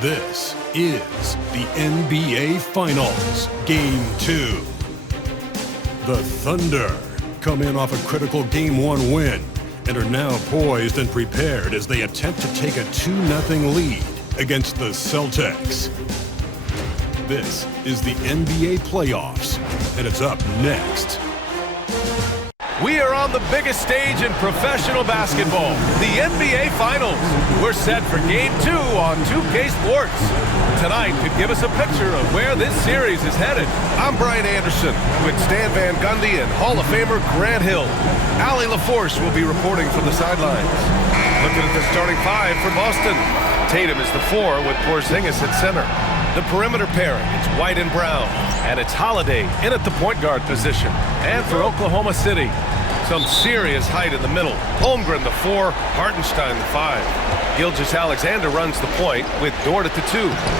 This is the NBA Finals, Game 2. The Thunder come in off a critical Game 1 win and are now poised and prepared as they attempt to take a 2-0 lead against the Celtics. This is the NBA playoffs, and it's up next. We are on the biggest stage in professional basketball, the NBA Finals. We're set for Game 2 on 2K Sports. Tonight could give us a picture of where this series is headed. I'm Brian Anderson with Stan Van Gundy and Hall of Famer Grant Hill. Allie LaForce will be reporting from the sidelines. Looking at the starting five for Boston. Tatum is the 4 with Porzingis at center. The perimeter pairing, it's White and Brown. And it's Holiday in at the point guard position. And for Oklahoma City, some serious height in the middle. Holmgren the 4, Hartenstein the 5. Gilgeous-Alexander runs the point with Dort at the 2.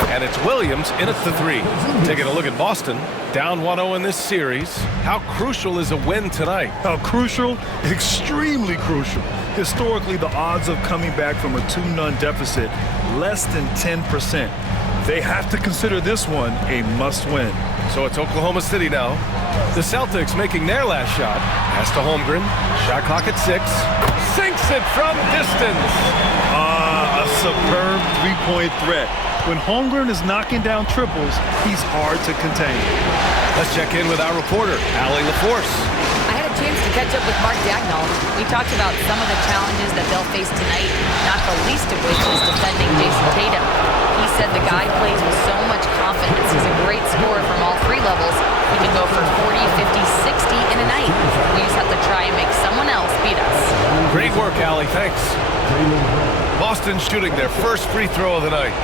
And it's Williams in at the 3. Taking a look at Boston, down 1-0 in this series. How crucial is a win tonight? How crucial? Extremely crucial. Historically, the odds of coming back from a 2-0 deficit, less than 10%. They have to consider this one a must-win. So it's Oklahoma City now. The Celtics making their last shot. Pass to Holmgren. Shot clock at 6. Sinks it from distance. A superb three-point threat. When Holmgren is knocking down triples, he's hard to contain. Let's check in with our reporter, Allie LaForce. I had a chance to catch up with Mark Dagnall. We talked about some of the challenges that they'll face tonight, not the least of which is defending Jason Tatum. He said the guy plays with so much confidence. He's a great scorer from all 3 levels. He can go for 40, 50, 60 in a night. We just have to try and make someone else beat us. Great work, Allie. Thanks. Boston shooting their first free throw of the night.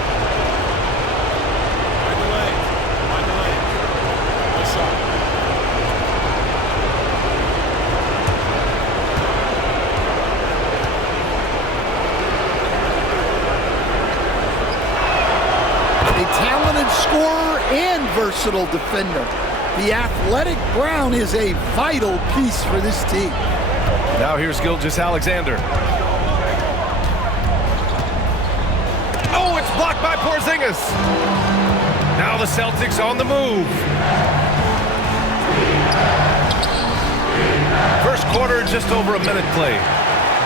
Scorer and versatile defender. The athletic Brown is a vital piece for this team. Now here's Gilgeous-Alexander. Oh, it's blocked by Porzingis. Now the Celtics on the move. First quarter, just over a minute play.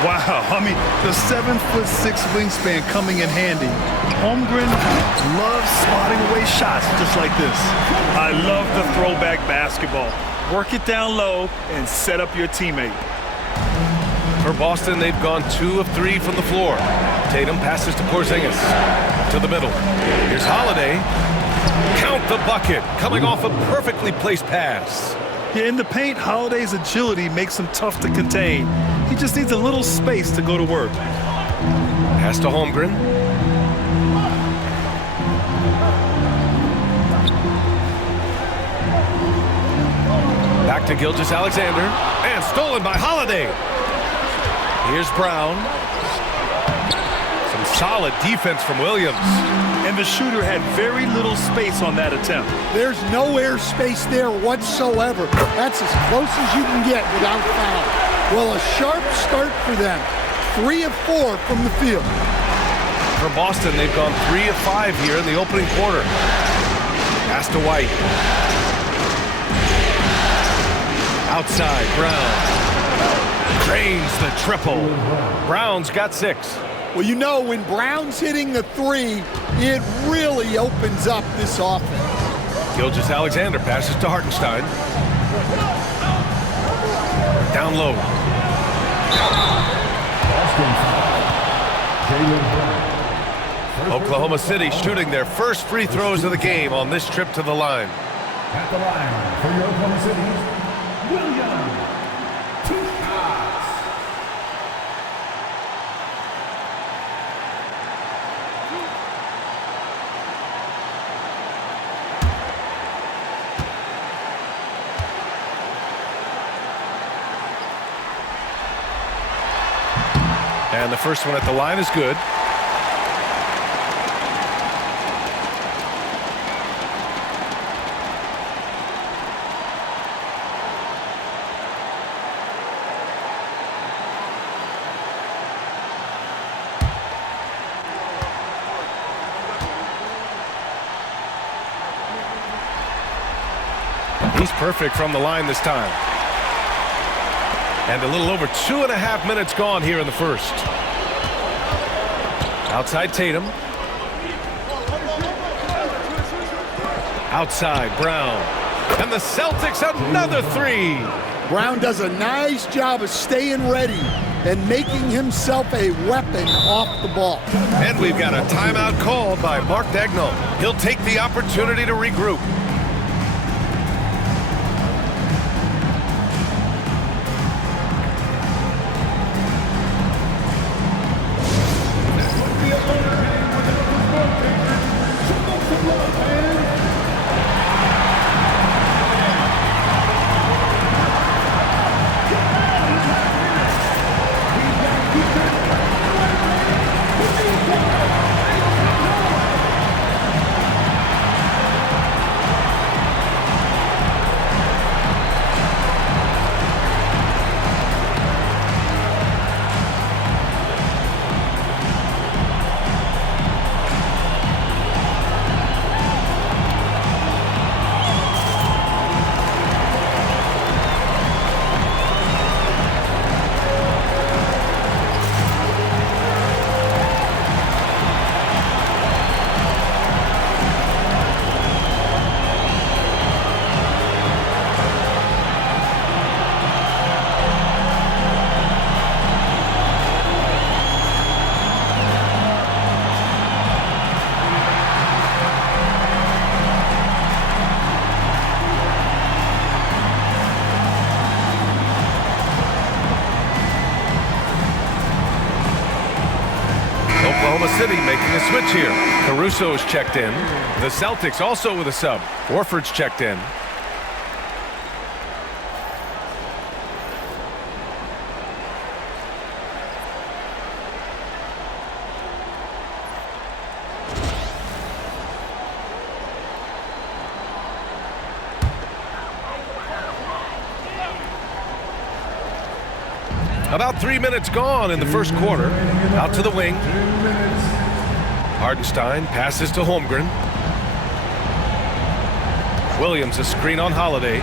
Wow, I mean, the 7'6" wingspan coming in handy. Holmgren loves swatting away shots just like this. I love the throwback basketball. Work it down low and set up your teammate. For Boston, they've gone 2 of 3 from the floor. Tatum passes to Porzingis. To the middle. Here's Holiday. Count the bucket. Coming off a perfectly placed pass. Yeah, in the paint, Holiday's agility makes him tough to contain. He just needs a little space to go to work. Pass to Holmgren. Back to Gilgeous-Alexander. And stolen by Holiday. Here's Brown. Some solid defense from Williams. And the shooter had very little space on that attempt. There's no air space there whatsoever. That's as close as you can get without foul. Well, a sharp start for them. 3 of 4 from the field. For Boston, they've gone 3 of 5 here in the opening quarter. Pass to White. Outside, Brown. Drains the triple. Brown's got 6. Well, you know, when Brown's hitting the 3, it really opens up this offense. Gilgeous-Alexander passes to Hartenstein. Down low. Oklahoma City shooting their first free throws of the game on this trip to the line. At the line for your Oklahoma City, Williams. 2 shots. And the first one at the line is good. He's perfect from the line this time. And a little over 2.5 minutes gone here in the first. Outside Tatum. Outside Brown. And the Celtics another three. Brown does a nice job of staying ready and making himself a weapon off the ball. And we've got a timeout called by Mark Daigneault. He'll take the opportunity to regroup. Oklahoma City making a switch here. Caruso's checked in. The Celtics also with a sub. Horford's checked in. About 3 minutes gone in the first quarter. Out to the wing. Hardenstein passes to Holmgren. Williams a screen on Holiday.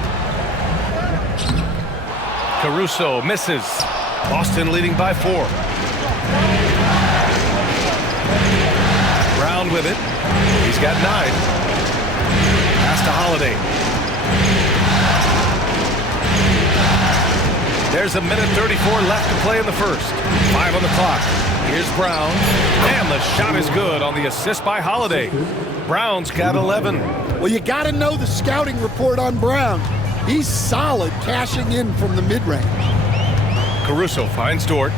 Caruso misses. Boston leading by 4. Brown with it. He's got 9. Pass to Holiday. There's 1:34 left to play in the first. 5 on the clock. Here's Brown. And the shot is good on the assist by Holiday. Brown's got 11. Well, you got to know the scouting report on Brown. He's solid cashing in from the mid-range. Caruso finds Dort.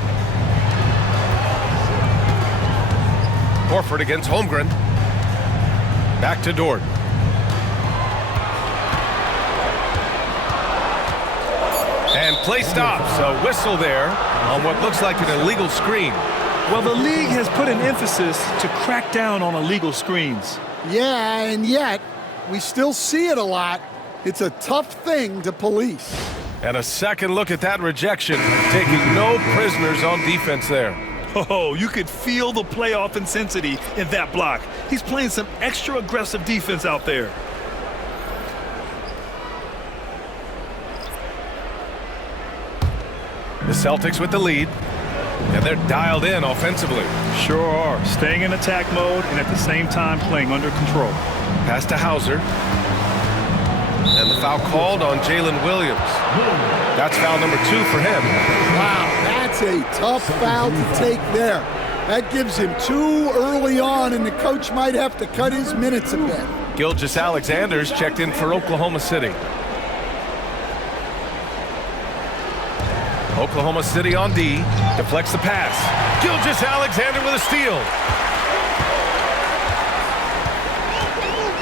Horford against Holmgren. Back to Dort. And play stops. A whistle there on what looks like an illegal screen. Well, the league has put an emphasis to crack down on illegal screens. Yeah, and yet we still see it a lot. It's a tough thing to police. And a second look at that rejection, taking no prisoners on defense there. Oh, you could feel the playoff intensity in that block. He's playing some extra aggressive defense out there. The Celtics with the lead, and they're dialed in offensively. Sure are. Staying in attack mode and at the same time playing under control. Pass to Hauser. And the foul called on Jalen Williams. That's foul number 2 for him. Wow, that's a tough foul to take there. That gives him 2 early on, and the coach might have to cut his minutes a bit. Gilgeous-Alexander's checked in for Oklahoma City. Oklahoma City on D, deflects the pass. Gilgeous-Alexander with a steal.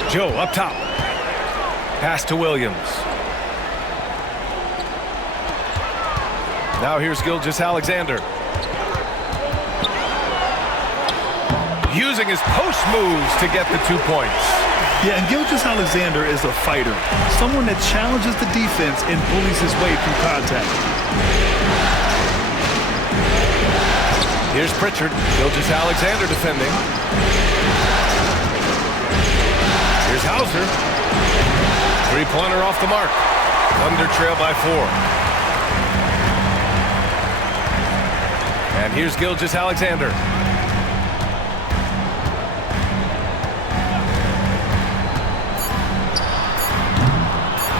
Joe up top. Pass to Williams. Now here's Gilgeous-Alexander. Using his post moves to get the 2 points. Yeah, and Gilgeous-Alexander is a fighter. Someone that challenges the defense and bullies his way through contact. Here's Pritchard. Gilgeous-Alexander defending. Here's Hauser. 3 Three-pointer off the mark. Thunder trail by 4. And here's Gilgeous-Alexander.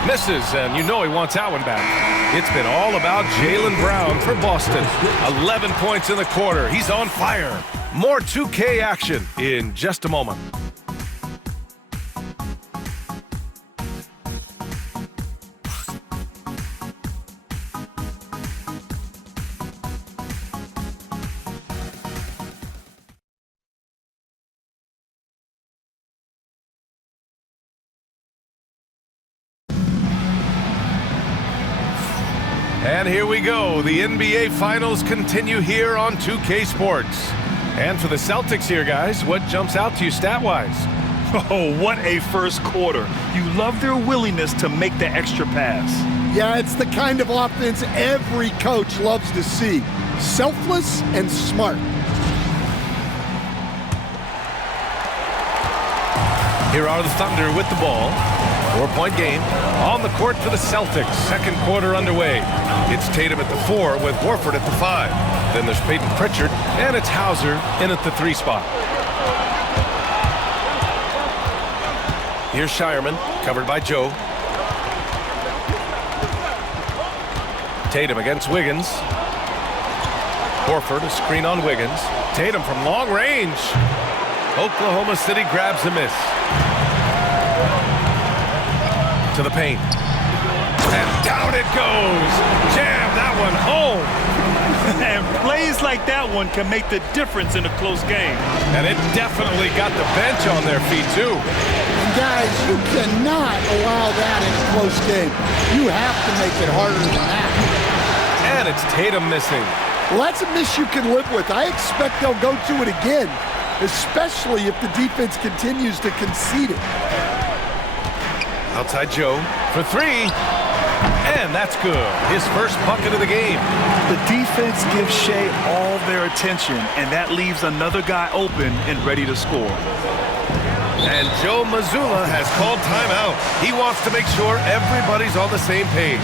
Misses, and you know he wants that one back. It's been all about Jaylen Brown for Boston. 11 points in the quarter. He's on fire. More 2K action in just a moment. And here we go. The NBA Finals continue here on 2K Sports. And for the Celtics here, guys, what jumps out to you stat-wise? Oh, what a first quarter. You love their willingness to make the extra pass. Yeah, it's the kind of offense every coach loves to see. Selfless and smart. Here are the Thunder with the ball. 4-point game on the court for the Celtics. Second quarter underway. It's Tatum at the 4 with Horford at the 5. Then there's Peyton Pritchard, and it's Hauser in at the 3 spot. Here's Shireman, covered by Joe. Tatum against Wiggins. Horford, a screen on Wiggins. Tatum from long range. Oklahoma City grabs a miss. To the paint. And down it goes. Jam that one home. And plays like that one can make the difference in a close game. And it definitely got the bench on their feet, too. And guys, you cannot allow that in a close game. You have to make it harder than that. And it's Tatum missing. Well, that's a miss you can live with. I expect they'll go to it again, especially if the defense continues to concede it. Outside Joe for 3. And that's good. His first bucket of the game. The defense gives Shea all their attention, and that leaves another guy open and ready to score. And Joe Mazzulla has called timeout. He wants to make sure everybody's on the same page.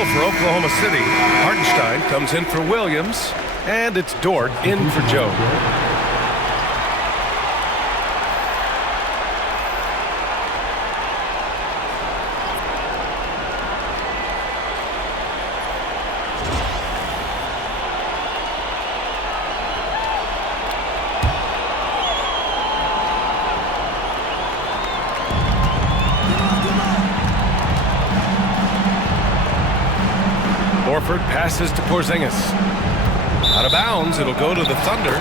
For Oklahoma City, Hartenstein comes in for Williams, and it's Dort in for Joe. Horford passes to Porzingis. Out of bounds, it'll go to the Thunder.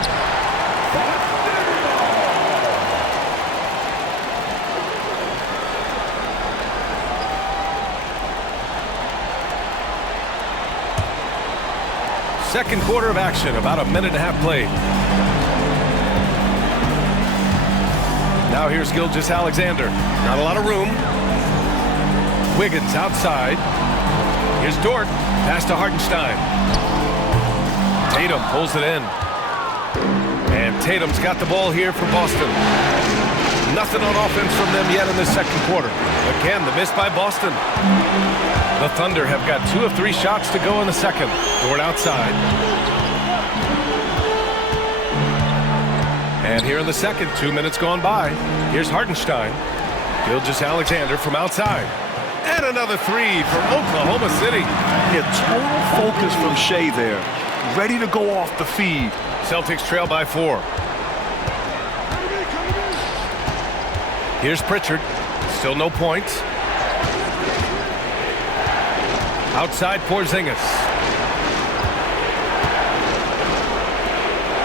Second quarter of action, about a minute and a half played. Now here's Gilgeous-Alexander. Not a lot of room. Wiggins outside. Here's Dort. Pass to Hartenstein. Tatum pulls it in. And Tatum's got the ball here for Boston. Nothing on offense from them yet in this second quarter. Again, the miss by Boston. The Thunder have got 2 of 3 shots to go in the second. Dort outside. And here in the second, 2 minutes gone by. Here's Hartenstein. Gilgeous-Alexander from outside. And another 3 for Oklahoma City. Yeah, total focus from Shea there. Ready to go off the feed. Celtics trail by 4. Here's Pritchard. Still no points. Outside Porzingis.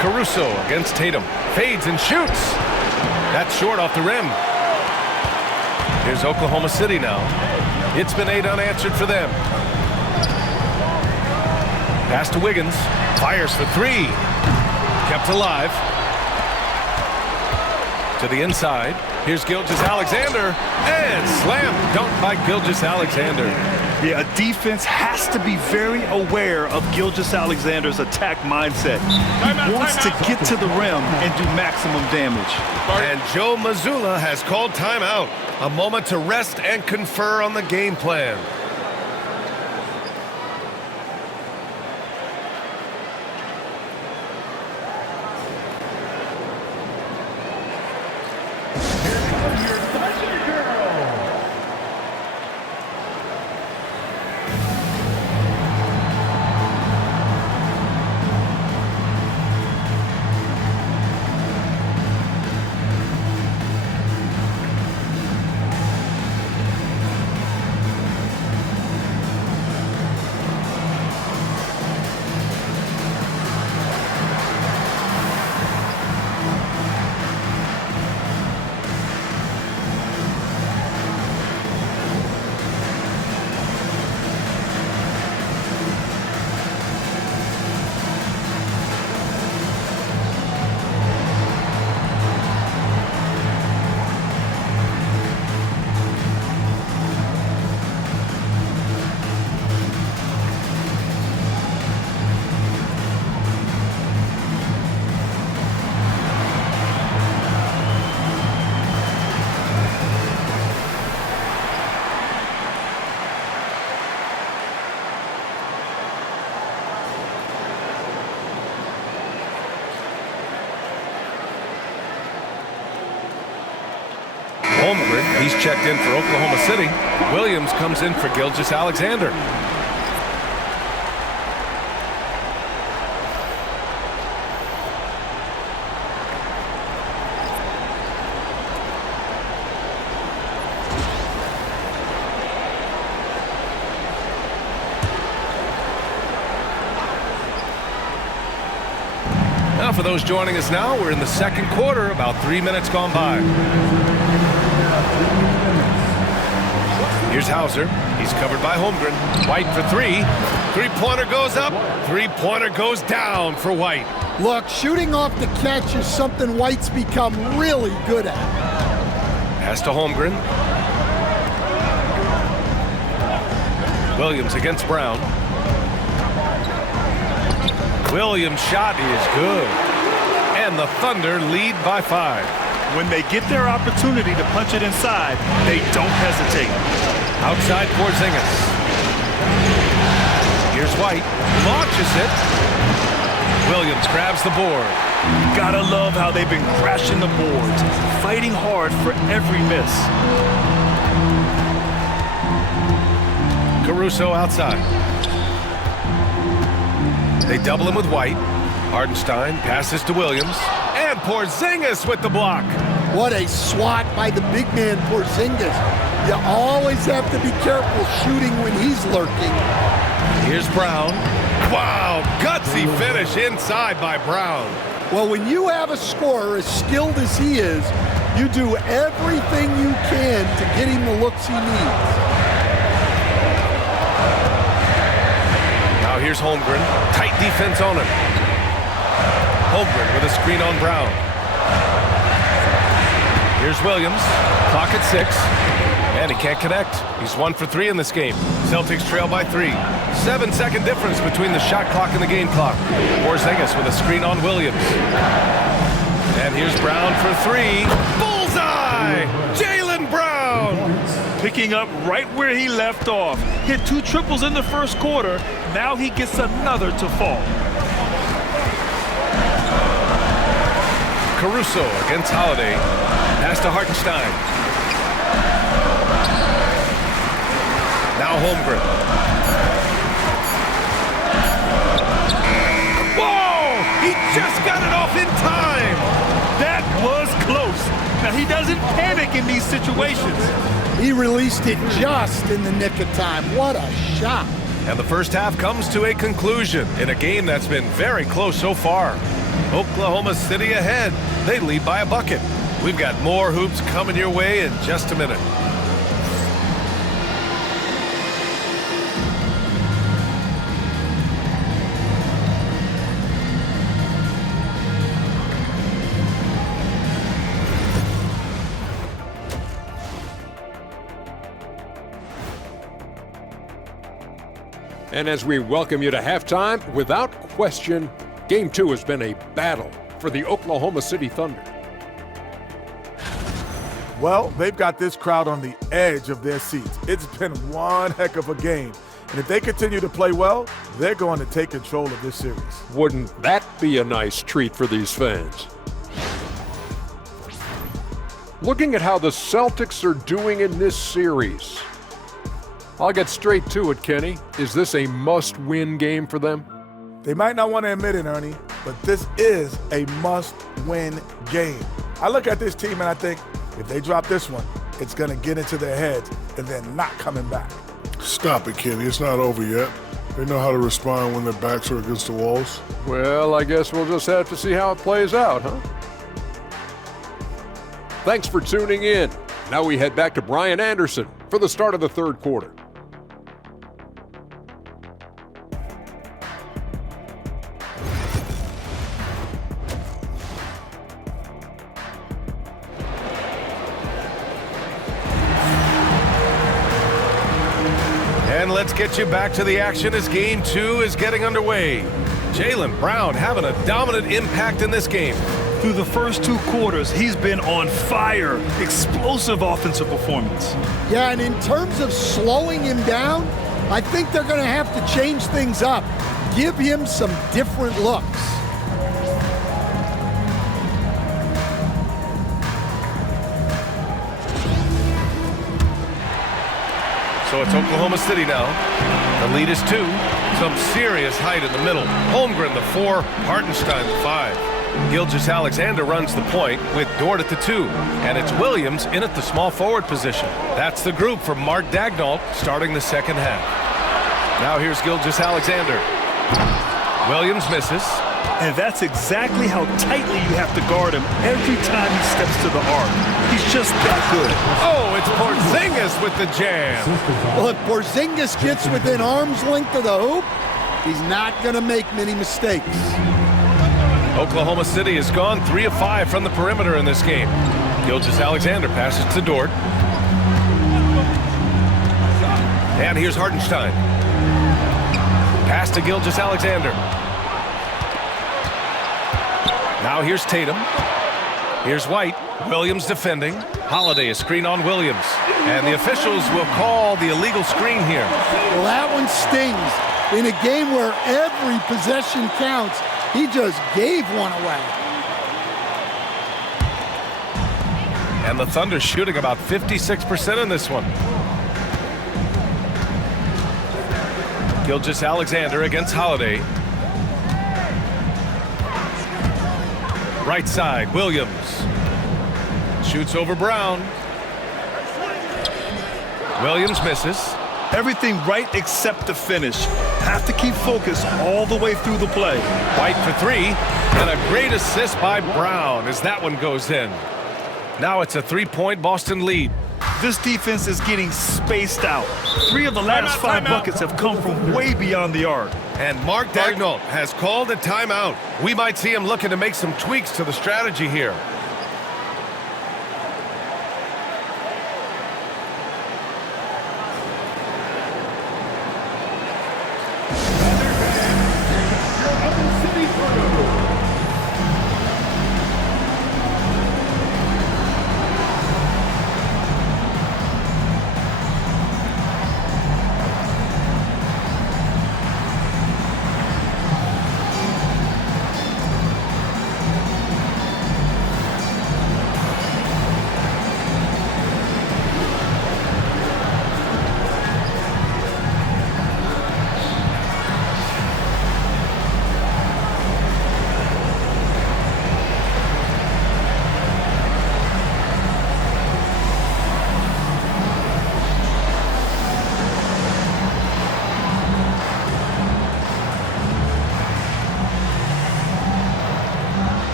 Caruso against Tatum. Fades and shoots. That's short off the rim. Here's Oklahoma City now. It's been 8 unanswered for them. Pass to Wiggins. Fires for 3. Kept alive. To the inside. Here's Gilgeous-Alexander. And slam dunk by Gilgeous-Alexander. Yeah, a defense has to be very aware of Gilgeous-Alexander's attack mindset. He wants to get to the rim and do maximum damage. And Joe Mazzulla has called timeout. A moment to rest and confer on the game plan. Holmgren, he's checked in for Oklahoma City. Williams comes in for Gilgeous-Alexander. Now for those joining us now, we're in the second quarter, about 3 minutes gone by. Here's Hauser. He's covered by Holmgren. White for 3. Three-pointer goes up. Three-pointer goes down for White. Look, shooting off the catch is something White's become really good at. Pass to Holmgren. Williams against Brown. Williams' shot is good. And the Thunder lead by 5. When they get their opportunity to punch it inside, they don't hesitate. Outside Porzingis. Here's White. Launches it. Williams grabs the board. You gotta love how they've been crashing the boards, fighting hard for every miss. Caruso outside. They double him with White. Hartenstein passes to Williams. And Porzingis with the block. What a swat by the big man Porzingis. You always have to be careful shooting when he's lurking. Here's Brown. Wow, gutsy finish inside by Brown. Well, when you have a scorer as skilled as he is, you do everything you can to get him the looks he needs. Now here's Holmgren. Tight defense on him. Holmgren with a screen on Brown. Here's Williams. Clock at 6. And he can't connect. He's 1 for 3 in this game. Celtics trail by 3. 7-second difference between the shot clock and the game clock. Porzingis with a screen on Williams. And here's Brown for 3. Bullseye! Jaylen Brown! Picking up right where he left off. Hit 2 triples in the first quarter. Now he gets another to fall. Caruso against Holiday. Pass to Hartenstein. Now Holmgren. Whoa! He just got it off in time! That was close. Now he doesn't panic in these situations. He released it just in the nick of time. What a shot. And the first half comes to a conclusion in a game that's been very close so far. Oklahoma City ahead. They lead by a bucket. We've got more hoops coming your way in just a minute. And as we welcome you to halftime, without question, Game 2 has been a battle for the Oklahoma City Thunder. Well, they've got this crowd on the edge of their seats. It's been one heck of a game. And if they continue to play well, they're going to take control of this series. Wouldn't that be a nice treat for these fans? Looking at how the Celtics are doing in this series, I'll get straight to it, Kenny. Is this a must-win game for them? They might not want to admit it, Ernie, but this is a must-win game. I look at this team and I think, if they drop this one, it's going to get into their heads and then not coming back. Stop it, Kenny. It's not over yet. They know how to respond when their backs are against the walls. Well, I guess we'll just have to see how it plays out, huh? Thanks for tuning in. Now we head back to Brian Anderson for the start of the third quarter. And let's get you back to the action as Game 2 is getting underway. Jaylen Brown having a dominant impact in this game. Through the first 2 quarters, he's been on fire. Explosive offensive performance. Yeah, and in terms of slowing him down, I think they're going to have to change things up. Give him some different looks. So it's Oklahoma City now. The lead is 2. Some serious height in the middle. Holmgren the 4, Hartenstein the 5. Gilgeous-Alexander runs the point with Dort at the 2. And it's Williams in at the small forward position. That's the group for Mark Daigneault starting the second half. Now here's Gilgeous-Alexander. Williams misses. And that's exactly how tightly you have to guard him every time he steps to the arc. He's just that good. Oh, it's Porzingis with the jam. Well, if Porzingis gets within arm's length of the hoop, he's not going to make many mistakes. Oklahoma City has gone 3 of 5 from the perimeter in this game. Gilgeous-Alexander passes to Dort. And here's Hartenstein. Pass to Gilgeous-Alexander. Now here's Tatum. Here's White. Williams defending. Holiday a screen on Williams. And the officials will call the illegal screen here. Well, that one stings. In a game where every possession counts, he just gave one away. And the Thunder shooting about 56% in this one. Gilgeous-Alexander against Holiday. Right side, Williams. Shoots over Brown. Williams misses. Everything right except the finish. Have to keep focus all the way through the play. White for 3. And a great assist by Brown as that one goes in. Now it's a 3-point Boston lead. This defense is getting spaced out. 3 of the last 5 buckets have come from way beyond the arc. And Mark Daigneault has called a timeout. We might see him looking to make some tweaks to the strategy here.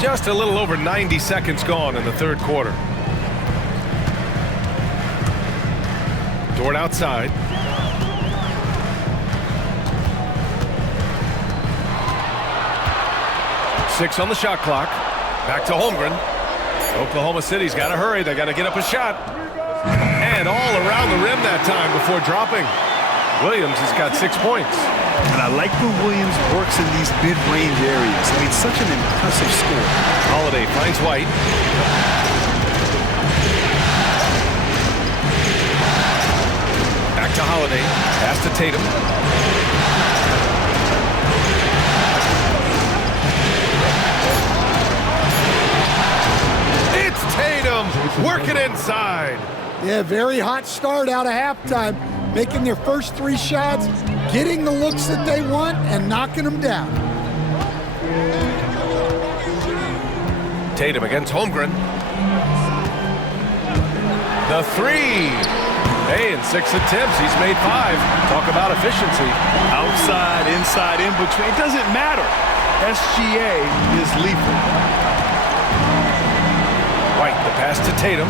Just a little over 90 seconds gone in the third quarter. Dort outside. Six on the shot clock. Back to Holmgren. Oklahoma City's got to hurry. They got to get up a shot. And all around the rim that time before dropping. Williams has got 6 points. And I like when Williams works in these mid-range areas. I mean, such an impressive score. Holiday finds White. Back to Holiday. Pass to Tatum. It's Tatum working inside. Yeah, very hot start out of halftime, making their first 3 shots, getting the looks that they want, and knocking them down. Tatum against Holmgren. The 3. Hey, in 6 attempts, he's made 5. Talk about efficiency. Outside, inside, in between, it doesn't matter. SGA is lethal. White, the pass to Tatum.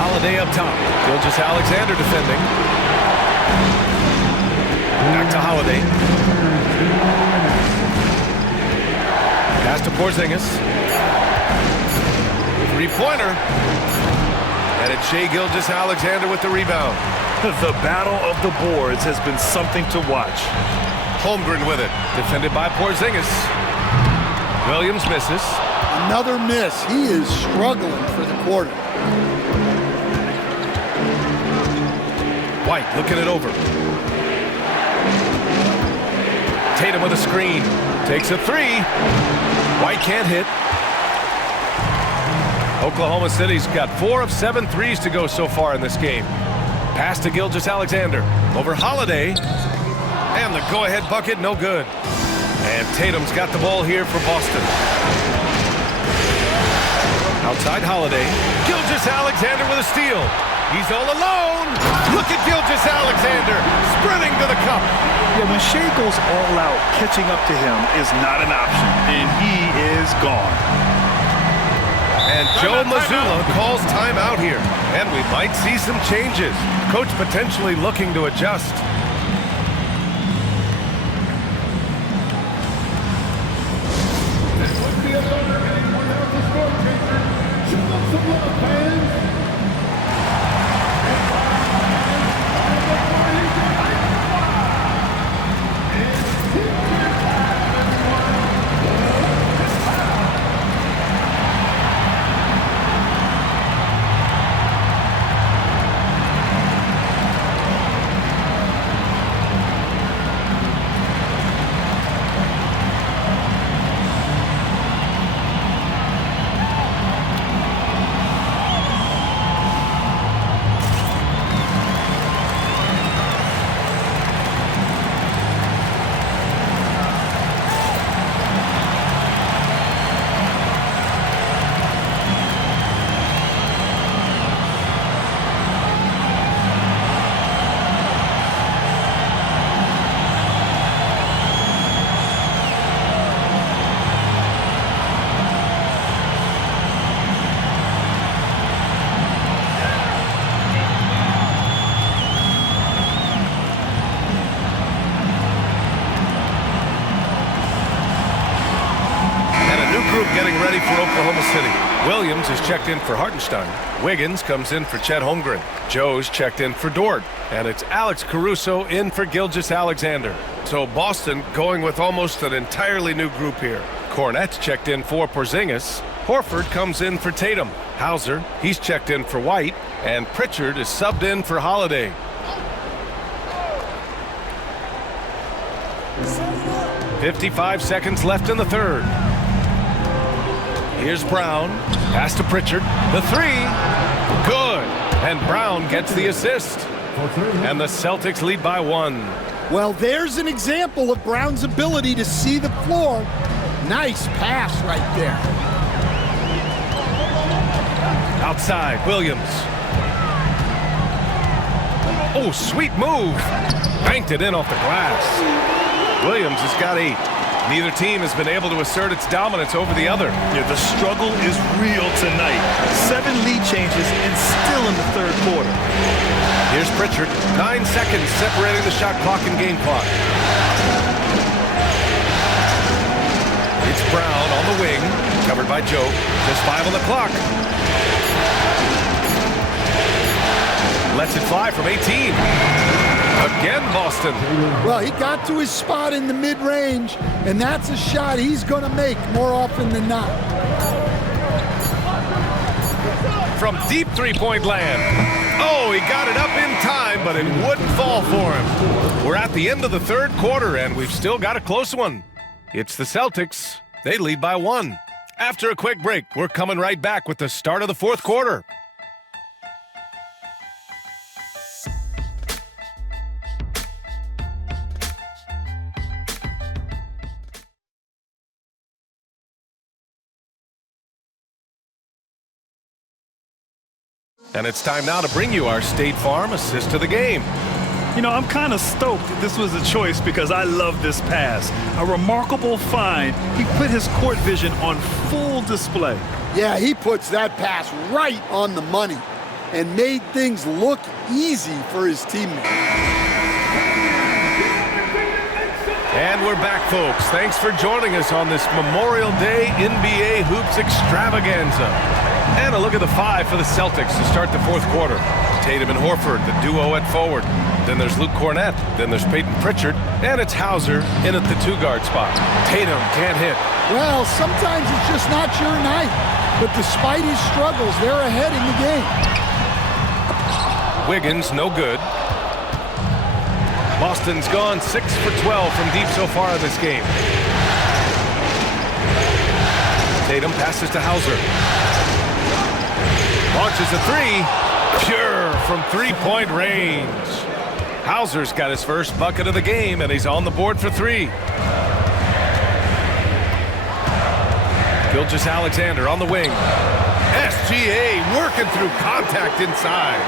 Holiday up top. Gilgeous-Alexander defending. Back to Holiday. Pass to Porzingis. 3-pointer. And it's Shai Gilgeous-Alexander with the rebound. The battle of the boards has been something to watch. Holmgren with it. Defended by Porzingis. Williams misses. Another miss. He is struggling for the quarter. White looking it over. Tatum with a screen. Takes a 3. White can't hit. Oklahoma City's got 4 of 7 threes to go so far in this game. Pass to Gilgeous-Alexander. Over Holiday. And the go-ahead bucket, no good. And Tatum's got the ball here for Boston. Outside Holiday. Gilgeous-Alexander with a steal. He's all alone. Look at Gilgeous-Alexander sprinting to the cup. Yeah, when Shai goes all out, catching up to him is not an option, and he is gone. And Joe Mazzulla calls timeout here. And we might see some changes. Coach potentially looking to adjust. Getting ready for Oklahoma City. Williams is checked in for Hartenstein. Wiggins comes in for Chet Holmgren. Joe's checked in for Dort. And it's Alex Caruso in for Gilgeous-Alexander. So Boston going with almost an entirely new group here. Cornette's checked in for Porzingis. Horford comes in for Tatum. Hauser, he's checked in for White. And Pritchard is subbed in for Holiday. .55 seconds left in the third. Here's Brown. Pass to Pritchard. The 3. Good. And Brown gets the assist. And the Celtics lead by 1. Well, there's an example of Brown's ability to see the floor. Nice pass right there. Outside, Williams. Oh, sweet move. Banked it in off the glass. Williams has got 8. Neither team has been able to assert its dominance over the other. Yeah, the struggle is real tonight. 7 lead changes and still in the third quarter. Here's Pritchard. 9 seconds separating the shot clock and game clock. It's Brown on the wing, covered by Joe. Just 5 on the clock. Lets it fly from 18. Again, Boston. Well, he got to his spot in the mid-range, and that's a shot he's going to make more often than not. From deep three-point land. Oh, he got it up in time, but it wouldn't fall for him. We're at the end of the third quarter, and we've still got a close one. It's the Celtics. They lead by 1. After a quick break, we're coming right back with the start of the fourth quarter. And it's time now to bring you our State Farm assist to the game. You know, I'm kind of stoked this was a choice because I love this pass. A remarkable find. He put his court vision on full display. Yeah, he puts that pass right on the money and made things look easy for his teammates. And we're back, folks. Thanks for joining us on this Memorial Day NBA Hoops extravaganza. And a look at the 5 for the Celtics to start the fourth quarter. Tatum and Horford, the duo at forward. Then there's Luke Cornett. Then there's Peyton Pritchard. And it's Hauser in at the 2-guard spot. Tatum can't hit. Well, sometimes it's just not your night. But despite his struggles, they're ahead in the game. Wiggins, no good. Boston's gone 6 for 12 from deep so far in this game. Tatum passes to Hauser. Launches a 3. Pure from three-point range. Hauser's got his first bucket of the game, and he's on the board for 3. Gilgeous-Alexander on the wing. SGA working through contact inside.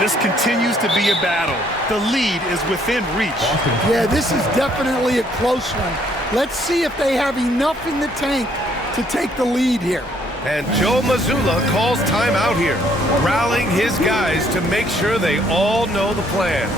This continues to be a battle. The lead is within reach. Yeah, this is definitely a close one. Let's see if they have enough in the tank to take the lead here. And Joe Mazzulla calls timeout here, rallying his guys to make sure they all know the plan.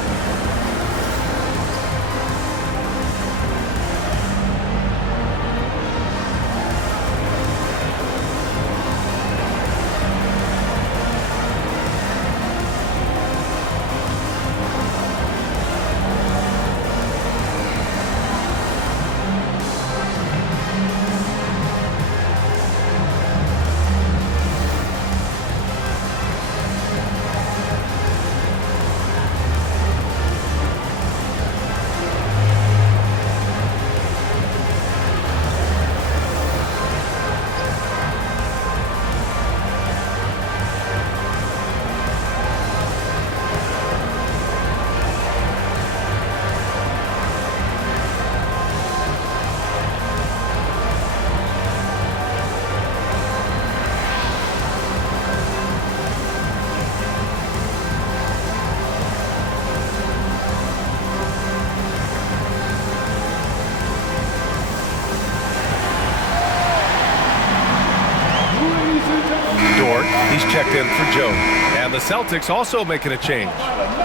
He's checked in for Joe. And the Celtics also making a change.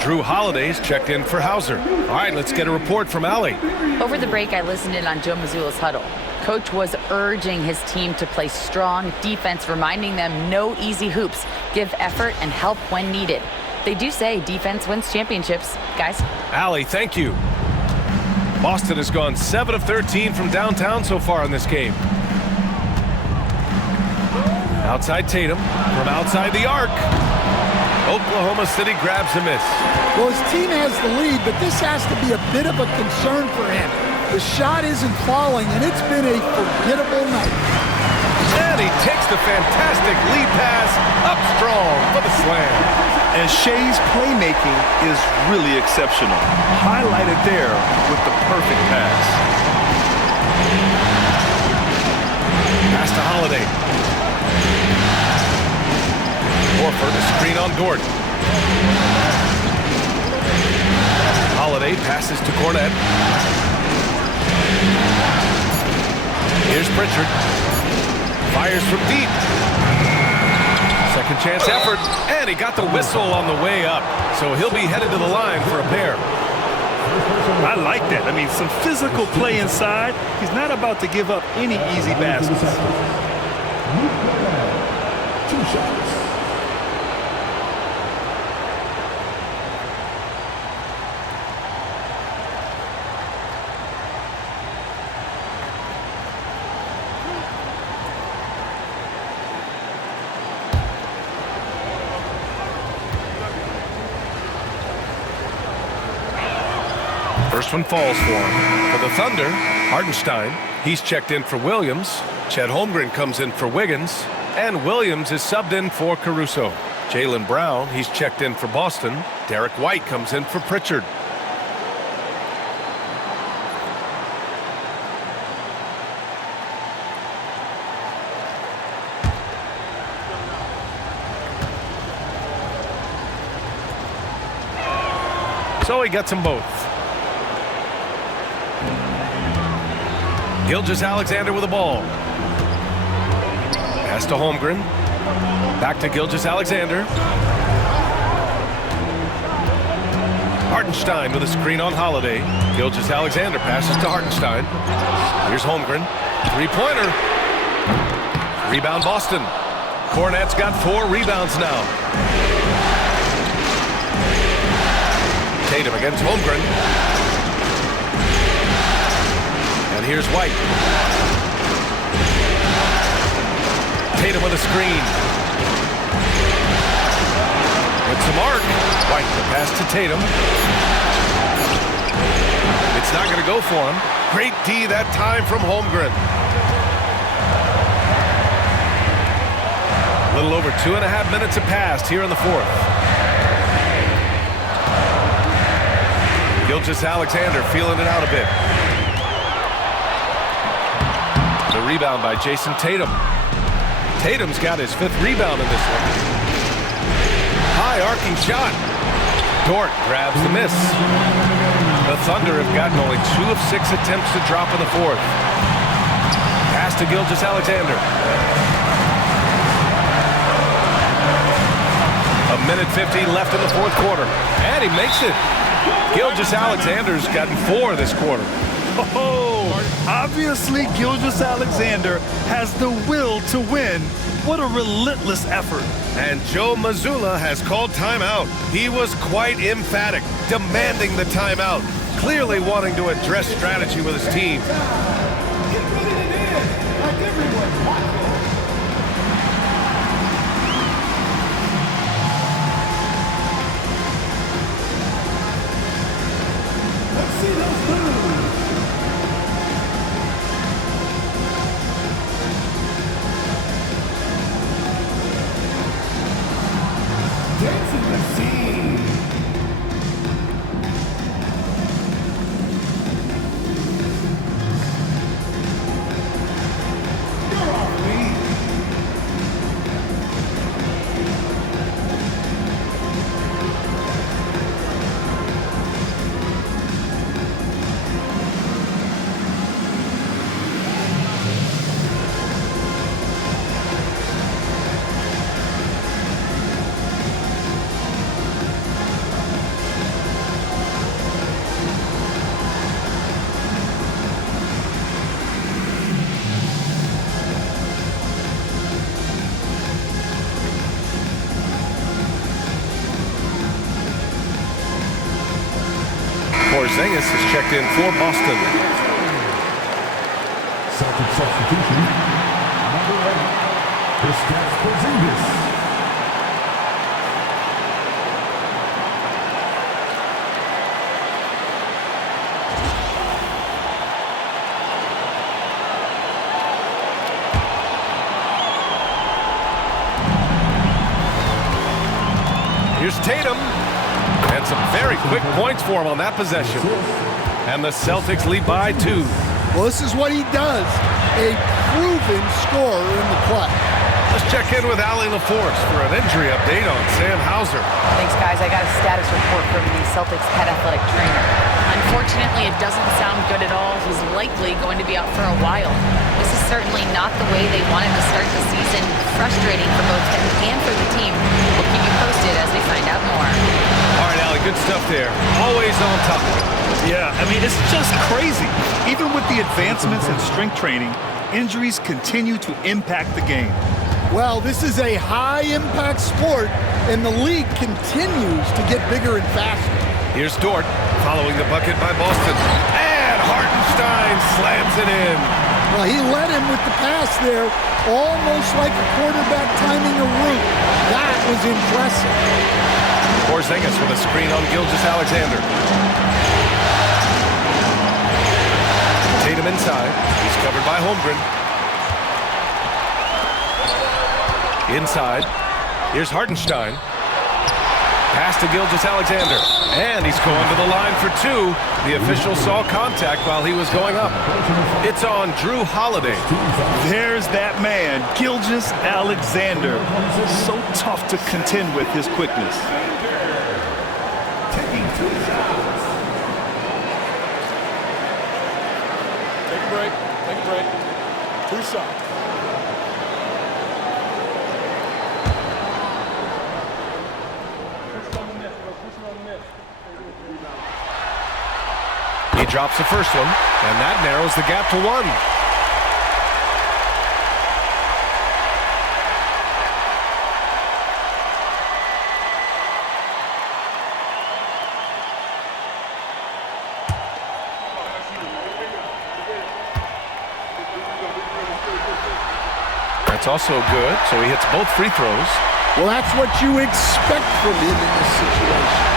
Drew Holiday's checked in for Hauser. All right, let's get a report from Allie. Over the break, I listened in on Joe Mazzulla's huddle. Coach was urging his team to play strong defense, reminding them no easy hoops, give effort and help when needed. They do say defense wins championships, guys. Allie, thank you. Boston has gone 7 of 13 from downtown so far in this game. Outside Tatum, from outside the arc. Oklahoma City grabs a miss. Well, his team has the lead, but this has to be a bit of a concern for him. The shot isn't falling, and it's been a forgettable night. And he takes the fantastic lead pass up strong for the slam. And Shea's playmaking is really exceptional. Highlighted there with the perfect pass. Pass to Holiday. Horford, a screen on Gordon. Holiday passes to Cornett. Here's Pritchard. Fires from deep. Second chance effort, and he got the whistle on the way up. So he'll be headed to the line for a pair. I like that. I mean, some physical play inside. He's not about to give up any easy baskets. 2 shots. First one falls for him. For the Thunder, Hartenstein. He's checked in for Williams. Chet Holmgren comes in for Wiggins. And Williams is subbed in for Caruso. Jaylen Brown, he's checked in for Boston. Derek White comes in for Pritchard. So he gets them both. Gilgeous-Alexander with the ball. Pass to Holmgren. Back to Gilgeous-Alexander. Hartenstein with a screen on Holiday. Gilgeous-Alexander passes to Hartenstein. Here's Holmgren. Three-pointer. Rebound Boston. Cornette's got 4 rebounds now. Tatum against Holmgren. And here's White. Tatum with a screen. With some arc. White, the pass to Tatum. It's not going to go for him. Great D that time from Holmgren. A little over 2.5 minutes have passed here in the fourth. Gilgeous-Alexander feeling it out a bit. The rebound by Jason Tatum. Tatum's got his 5th rebound in this one. High arcing shot. Dort grabs the miss. The Thunder have gotten only 2 of 6 attempts to drop in the fourth. Pass to Gilgeous-Alexander. A minute 15 left in the fourth quarter. And he makes it. Gilgeous-Alexander's gotten 4 this quarter. Oh, obviously Gilgeous-Alexander has the will to win. What a relentless effort. And Joe Mazzulla has called timeout. He was quite emphatic, demanding the timeout, clearly wanting to address strategy with his team. Porzingis is checked in for Boston. Celtic substitution. Number 8, Kristaps Porzingis. Here's Tatum. And some very quick points for him on that possession. And the Celtics lead by 2. Well, this is what he does. A proven scorer in the clutch. Let's check in with Allie LaForce for an injury update on Sam Hauser. Thanks, guys. I got a status report from the Celtics head athletic trainer. Unfortunately, it doesn't sound good at all. He's likely going to be out for a while. This is certainly not the way they wanted to start the season. Frustrating for both him and for the team. We'll keep you posted as we find out more. All right, Allie, good stuff there. Always on top of it. Yeah, I mean, it's just crazy. Even with the advancements in strength training, injuries continue to impact the game. Well, this is a high-impact sport, and the league continues to get bigger and faster. Here's Dort following the bucket by Boston. And Hartenstein slams it in. Well, he led him with the pass there, almost like a quarterback timing a route. That was impressive. Porzingis with a screen on Gilgeous-Alexander. Tatum inside. He's covered by Holmgren. Inside. Here's Hartenstein. Pass to Gilgeous-Alexander. And he's going to the line for two. The official saw contact while he was going up. It's on Drew Holiday. There's that man, Gilgeous-Alexander. So tough to contend with his quickness. Taking 2 shots. Take a break. Take a break. 2 shots. He drops the first one, and that narrows the gap to 1. That's also good, so he hits both free throws. Well, that's what you expect from him in this situation.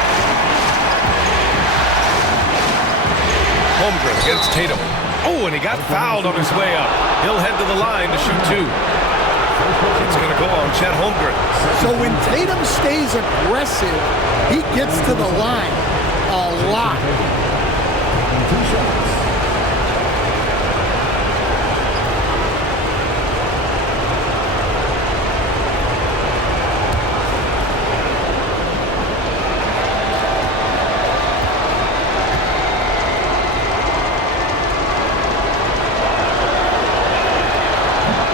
Holmgren against Tatum. Oh, and he got fouled on his way up. He'll head to the line to shoot 2. It's going to go on Chet Holmgren. So when Tatum stays aggressive, he gets to the line a lot. 2 shots.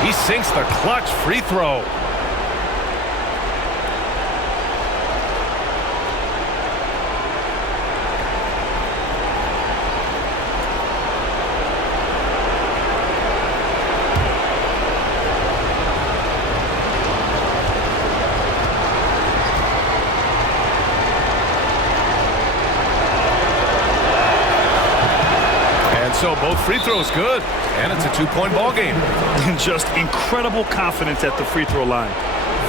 He sinks the clutch free throw. And so both free throws good. And it's a 2-point ball game. And just incredible confidence at the free throw line.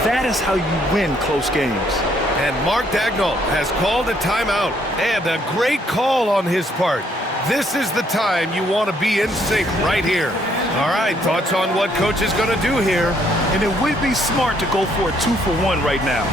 That is how you win close games. And Mark Daigneault has called a timeout. And a great call on his part. This is the time you want to be in sync right here. All right, thoughts on what coach is going to do here? And it would be smart to go for a 2-for-1 right now.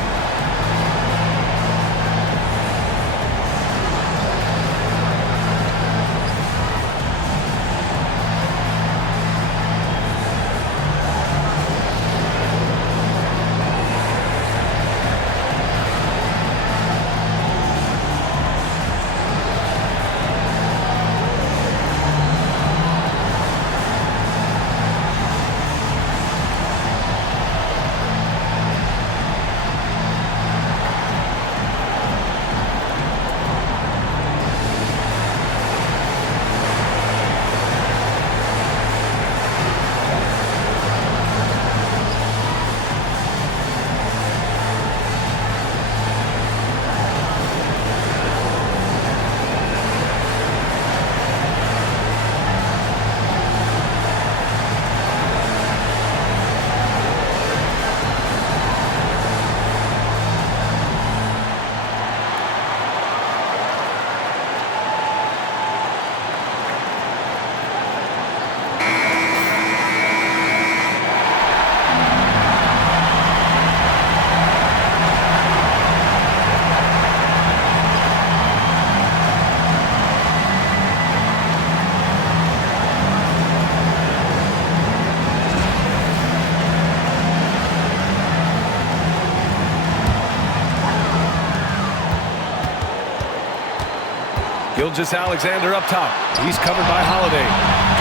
Gilgeous-Alexander up top. He's covered by Holiday.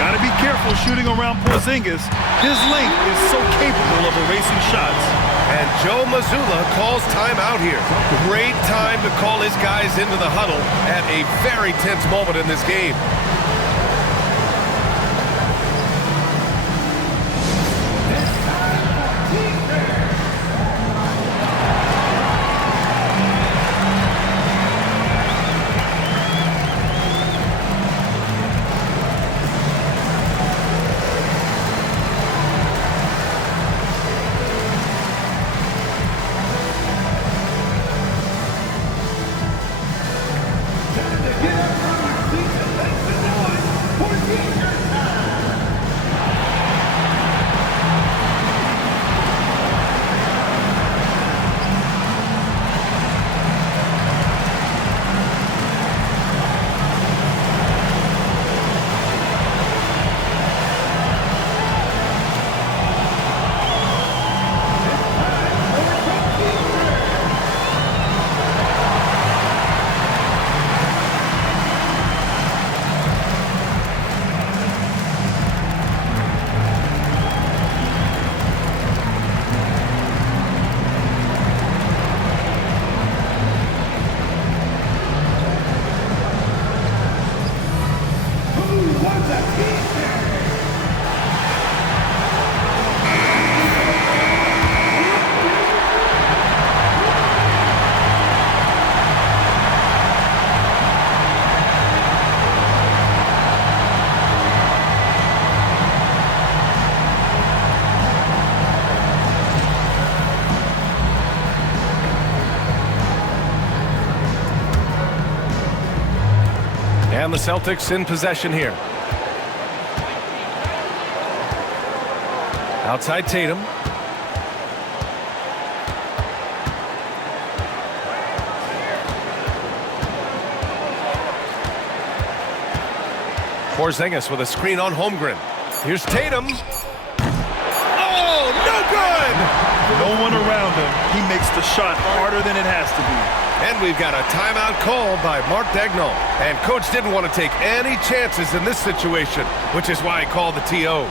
Got to be careful shooting around Porzingis. His length is so capable of erasing shots. And Joe Mazzulla calls timeout here. Great time to call his guys into the huddle at a very tense moment in this game. And the Celtics in possession here. Outside Tatum. Porzingis with a screen on Holmgren. Here's Tatum. Oh, no good! No one around him. He makes the shot harder than it has to be. And we've got a timeout called by Mark Daigneault. And coach didn't want to take any chances in this situation, which is why he called the TO.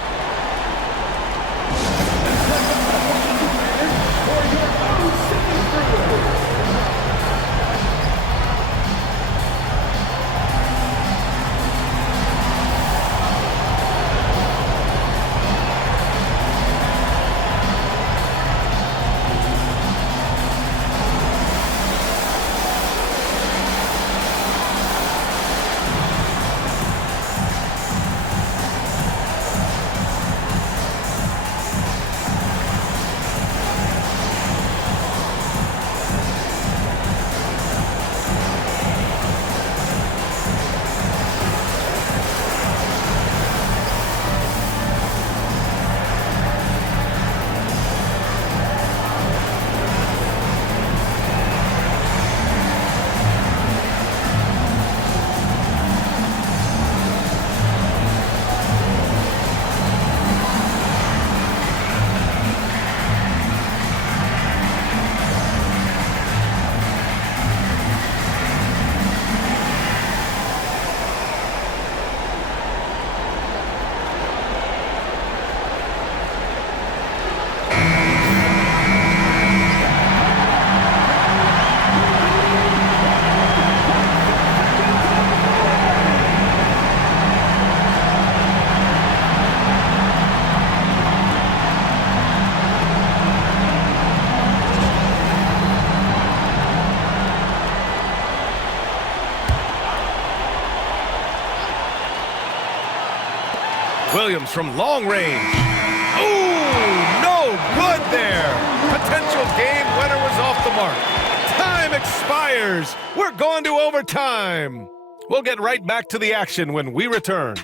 Williams from long range. Ooh, no good there. Potential game winner was off the mark. Time expires. We're going to overtime. We'll get right back to the action when we return.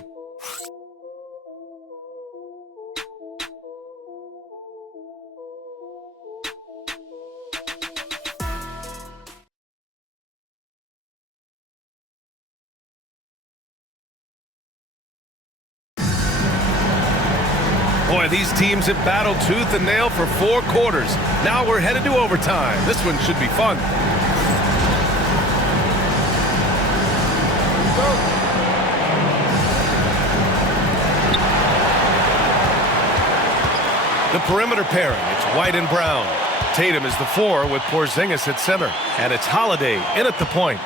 Boy, these teams have battled tooth and nail for 4 quarters. Now we're headed to overtime. This one should be fun. The perimeter pairing, it's White and Brown. Tatum is the 4 with Porzingis at center. And it's Holiday in at the point.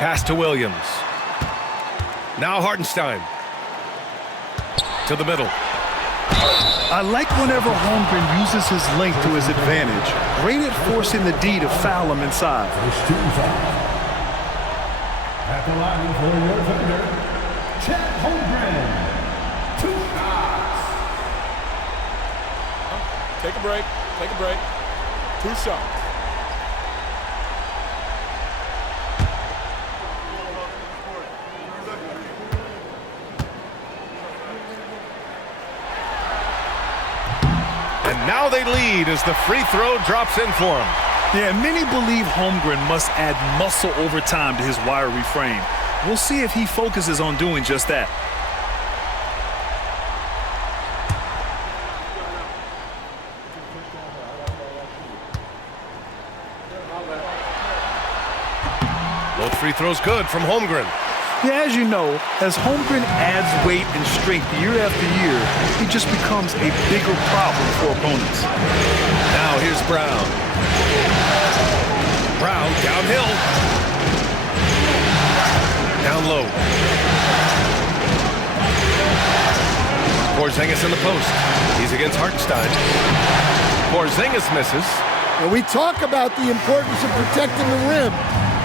Pass to Williams. Now Hartenstein. To the middle. I like whenever Holmgren uses his length to his advantage. Great at forcing the D to foul him inside. First team foul. At the line for your defender, Chet Holmgren. 2 shots. Take a break. Take a break. 2 shots. Now they lead as the free throw drops in for him. Yeah, many believe Holmgren must add muscle over time to his wiry frame. We'll see if he focuses on doing just that. Both free throws good from Holmgren. Yeah, as you know, as Holmgren adds weight and strength year after year, he just becomes a bigger problem for opponents. Now here's Brown. Brown downhill. Down low. Porzingis in the post. He's against Hartenstein. Porzingis misses. And we talk about the importance of protecting the rim.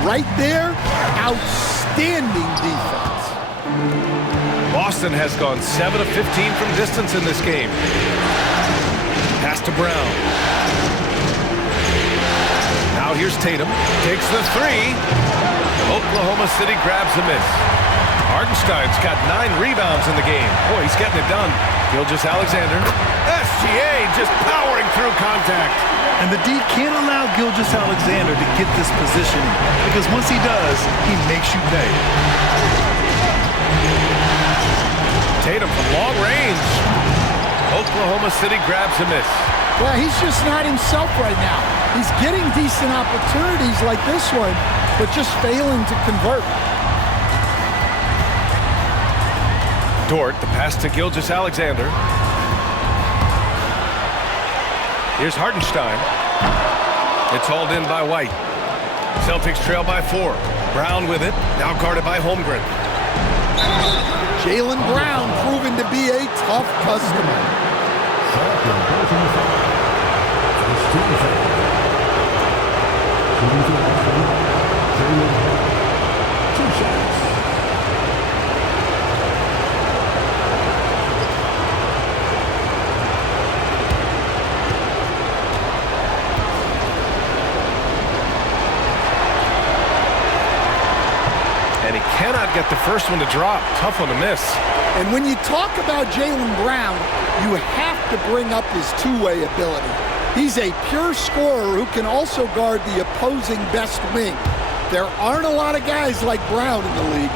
Right there, outstanding defense. Boston has gone 7 of 15 from distance in this game. Pass to Brown. Now here's Tatum. Takes the 3. Oklahoma City grabs a miss. Hartenstein's got 9 rebounds in the game. Boy, he's getting it done. Gilgeous-Alexander. SGA just powering through contact. And the D can't allow Gilgeous-Alexander to get this position because once he does, he makes you pay. Tatum from long range. Oklahoma City grabs a miss. Yeah, he's just not himself right now. He's getting decent opportunities like this one, but just failing to convert. Dort, the pass to Gilgeous-Alexander. Here's Hartenstein. It's hauled in by White. Celtics trail by 4. Brown with it, now guarded by Holmgren. Jaylen Brown proven to be a tough customer. And he cannot get the first one to drop. Tough one to miss. And when you talk about Jaylen Brown, you have to bring up his two-way ability. He's a pure scorer who can also guard the opposing best wing. There aren't a lot of guys like Brown in the league.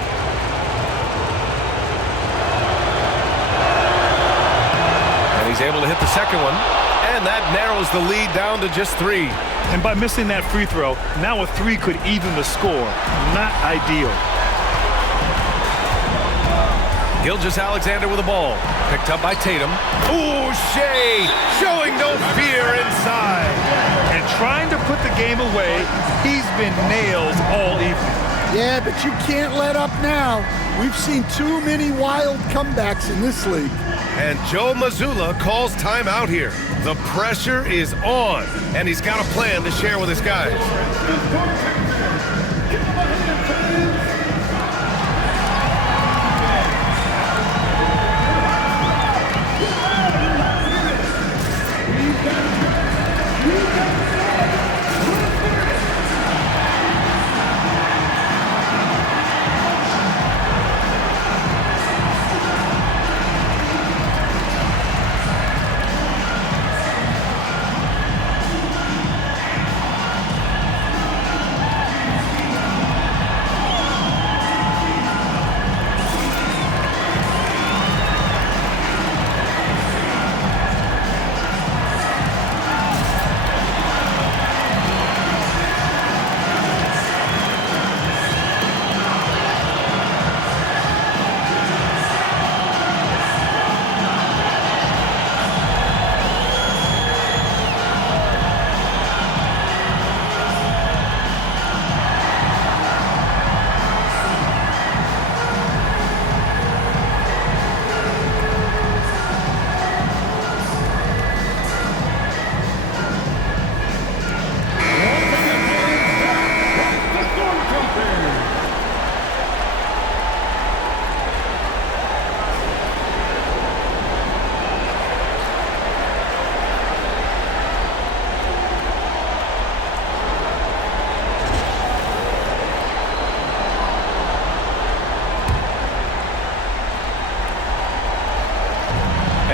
And he's able to hit the second one. And that narrows the lead down to just 3. And by missing that free throw, now a 3 could even the score. Not ideal. Gilgeous-Alexander with the ball. Picked up by Tatum. Ooh, Shea showing no fear inside. And trying to put the game away, he's been nailed all evening. Yeah, but you can't let up now. We've seen too many wild comebacks in this league. And Joe Mazzulla calls timeout here. The pressure is on, and he's got a plan to share with his guys.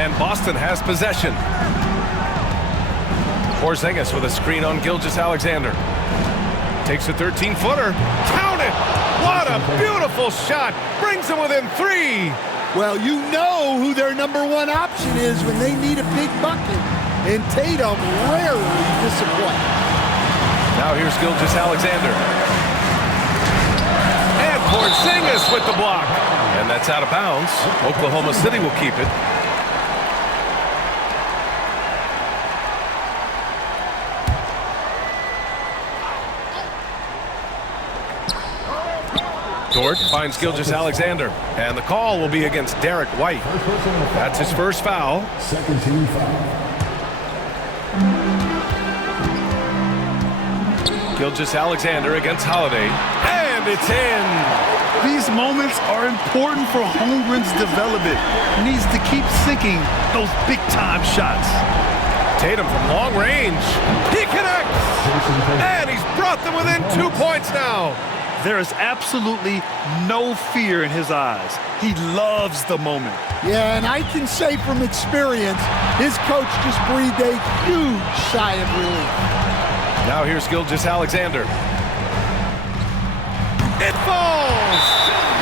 And Boston has possession. Porzingis with a screen on Gilgeous-Alexander. Takes a 13-footer. Count it! What a beautiful shot! Brings them within 3. Well, you know who their number one option is when they need a big bucket. And Tatum rarely disappoints. Now here's Gilgeous-Alexander. And Porzingis with the block. And that's out of bounds. Oklahoma City will keep it. Dort finds Gilgeous-Alexander, and the call will be against Derek White. That's his first foul. Second team foul. Gilgeous-Alexander against Holiday, and it's in. These moments are important for Holmgren's development. He needs to keep sinking those big-time shots. Tatum from long range. He connects, and he's brought them within 2 points now. There is absolutely no fear in his eyes. He loves the moment. Yeah, and I can say from experience, his coach just breathed a huge sigh of relief. Now here's Gilgeous-Alexander. It falls!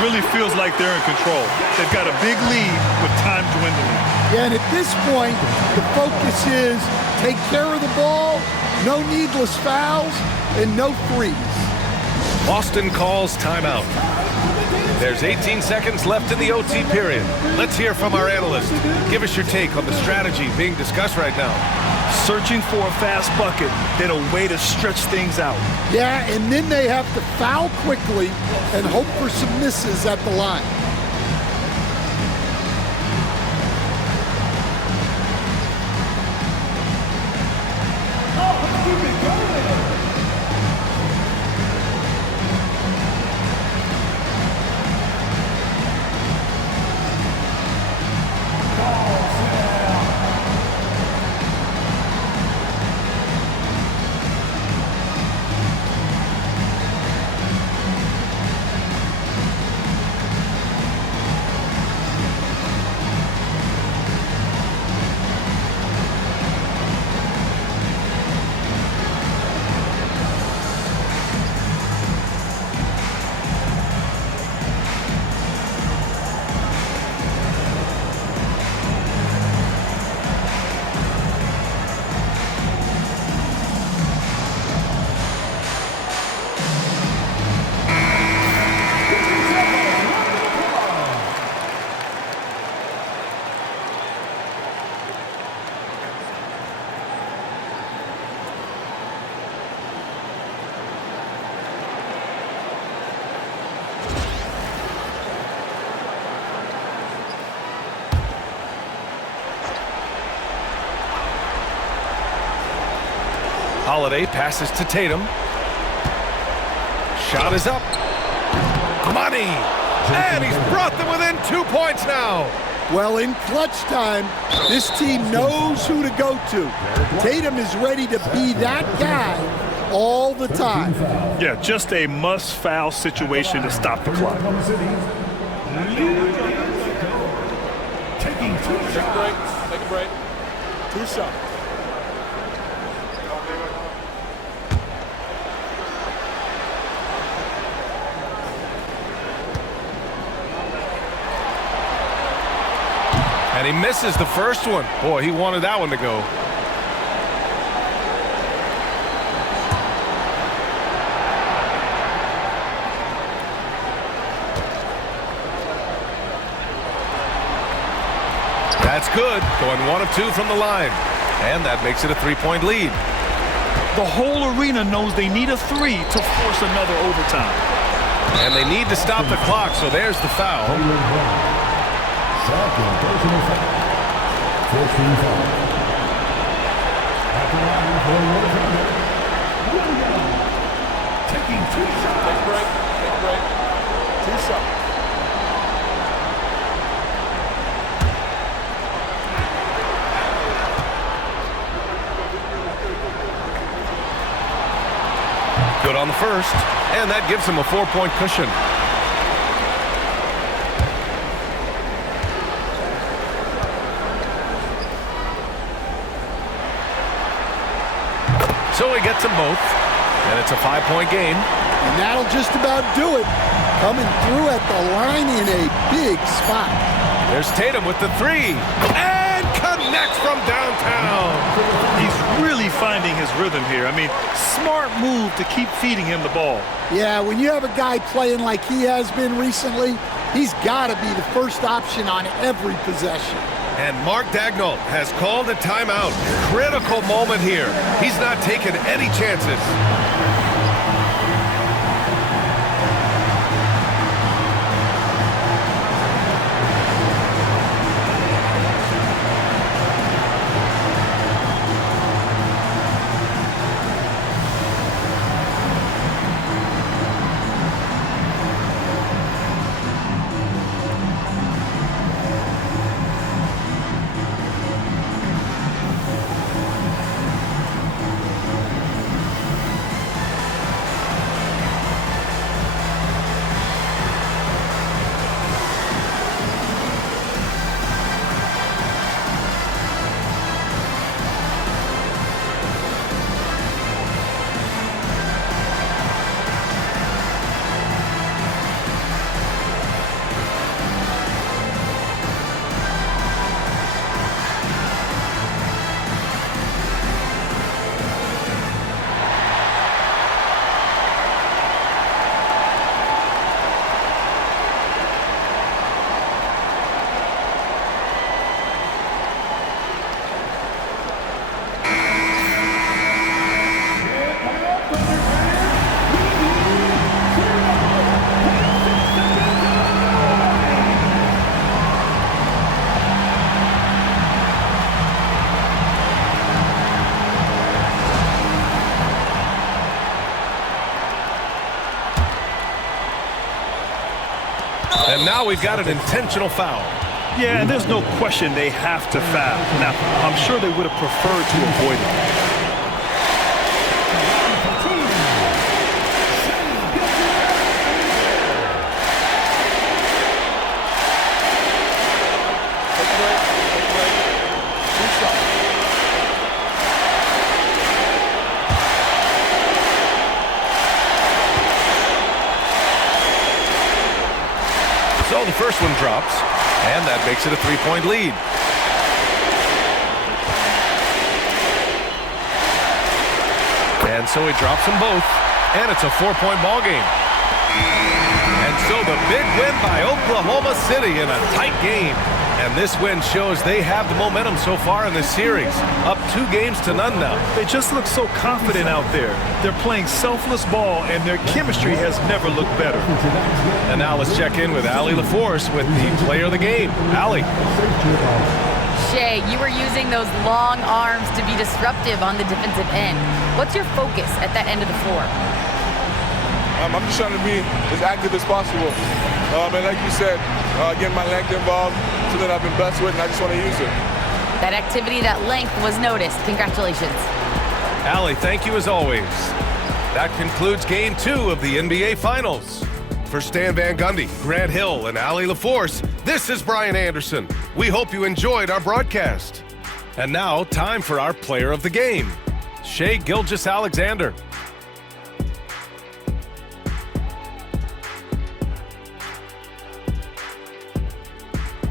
Really feels like they're in control. They've got a big lead with time dwindling. Yeah, and at this point, the focus is take care of the ball, no needless fouls, and no threes. Boston calls timeout. There's 18 seconds left in the OT period. Let's hear from our analyst. Give us your take on the strategy being discussed right now. Searching for a fast bucket, then a way to stretch things out. Yeah, and then they have to foul quickly and hope for some misses at the line. Holiday passes to Tatum. Shot is up. Money! And he's brought them within 2 points now. Well, in clutch time, this team knows who to go to. Tatum is ready to be that guy all the time. Yeah, just a must-foul situation to stop the clock. Taking 2 shots. Take a break. 2 shots. And he misses the first one. Boy, he wanted that one to go. That's good. Going 1 of 2 from the line. And that makes it a 3-point lead. The whole arena knows they need a 3 to force another overtime. And they need to stop the clock, so there's the foul. Second personal foul. 14 foul. At the line for your defender, William. Taking 2 shots. Take a break. Take a break. 2 shots. Good on the first, and that gives him a 4-point cushion. so he gets them both, and it's a 5-point game. And that'll just about do it. Coming through at the line in a big spot. There's Tatum with the three, and connects from downtown. He's really finding his rhythm here. I mean, smart move to keep feeding him the ball. Yeah, when you have a guy playing like he has been recently, he's got to be the first option on every possession. And Mark Daigneault has called a timeout. Critical moment here. He's not taking any chances. And now we've got an intentional foul. Yeah, and there's no question they have to foul. Now, I'm sure they would have preferred to avoid it. So the first one drops, and that makes it a 3-point lead. And so he drops them both, and it's a 4-point ball game. And so the big win by Oklahoma City in a tight game. And this win shows they have the momentum so far in this series. Up 2-0 now. They just look so confident out there. They're playing selfless ball, and their chemistry has never looked better. And now let's check in with Allie LaForce with the player of the game. Allie. Shea, you were using those long arms to be disruptive on the defensive end. What's your focus at that end of the floor? I'm just trying to be as active as possible. And like you said, getting my length involved, something I've been blessed with, and I just want to use it. That activity, that length was noticed. Congratulations. Allie, thank you as always. That concludes Game 2 of the NBA Finals. For Stan Van Gundy, Grant Hill, and Allie LaForce, this is Brian Anderson. We hope you enjoyed our broadcast. And now, time for our player of the game, Shai Gilgeous-Alexander.